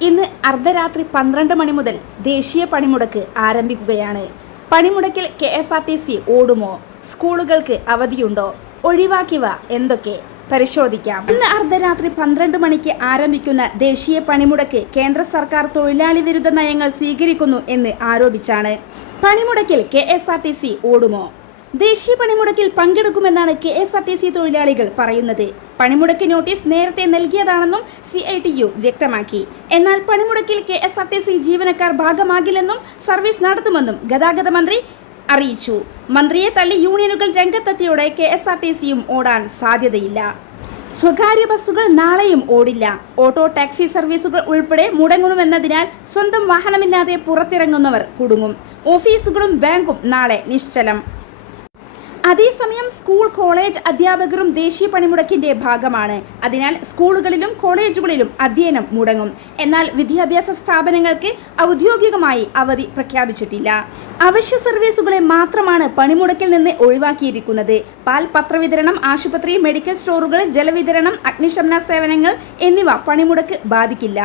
ഇന്ന് അർദ്ധരാത്രി പന്ത്രണ്ട് മണി മുതൽ ദേശീയ പണിമുടക്ക് ആരംഭിക്കുകയാണ്. പണിമുടക്കിൽ K S R T C ഓടുമോ? സ്കൂളുകൾക്ക് അവധിയുണ്ടോ? ഒഴിവാക്കിയവ എന്തൊക്കെ? പരിശോധിക്കാം. ഇന്ന് അർദ്ധരാത്രി പന്ത്രണ്ട് മണിക്ക് ആരംഭിക്കുന്ന ദേശീയ പണിമുടക്ക് കേന്ദ്ര സർക്കാർ തൊഴിലാളി വിരുദ്ധ നയങ്ങൾ സ്വീകരിക്കുന്നു എന്ന് ആരോപിച്ചാണ്. പണിമുടക്കിൽ കെ ഓടുമോ? ദേശീയ പണിമുടക്കിൽ പങ്കെടുക്കുമെന്നാണ് K S R T C തൊഴിലാളികൾ പറയുന്നത്. പണിമുടക്ക് നോട്ടീസ് നേരത്തെ നൽകിയതാണെന്നും സി ഐ ടി യു വ്യക്തമാക്കി. എന്നാൽ പണിമുടക്കിൽ K S R T C ജീവനക്കാർ ഭാഗമാകില്ലെന്നും സർവീസ് നടത്തുമെന്നും ഗതാഗത മന്ത്രി അറിയിച്ചു. മന്ത്രിയെ തള്ളി യൂണിയനുകൾ രംഗത്തെത്തിയോടെ കെ എസ് ആർ ടി സിയും ഓടാൻ സാധ്യതയില്ല. സ്വകാര്യ ബസ്സുകൾ നാളെയും ഓടില്ല. ഓട്ടോ ടാക്സി സർവീസുകൾ ഉൾപ്പെടെ മുടങ്ങുമെന്നതിനാൽ സ്വന്തം വാഹനമില്ലാതെ പുറത്തിറങ്ങുന്നവർ കുടുങ്ങും. ഓഫീസുകളും ബാങ്കും നാളെ നിശ്ചലം. അതേസമയം സ്കൂൾ കോളേജ് അധ്യാപകരും ദേശീയ പണിമുടക്കിന്റെ ഭാഗമാണ്. അതിനാൽ സ്കൂളുകളിലും കോളേജുകളിലും അധ്യയനം മുടങ്ങും. എന്നാൽ വിദ്യാഭ്യാസ സ്ഥാപനങ്ങൾക്ക് ഔദ്യോഗികമായി അവധി പ്രഖ്യാപിച്ചിട്ടില്ല. അവശ്യ സർവീസുകളെ മാത്രമാണ് പണിമുടക്കിൽ നിന്ന് ഒഴിവാക്കിയിരിക്കുന്നത്. പാൽ പത്രവിതരണം ആശുപത്രി മെഡിക്കൽ സ്റ്റോറുകൾ ജലവിതരണം അഗ്നിശമന സേവനങ്ങൾ എന്നിവ പണിമുടക്ക് ബാധിക്കില്ല.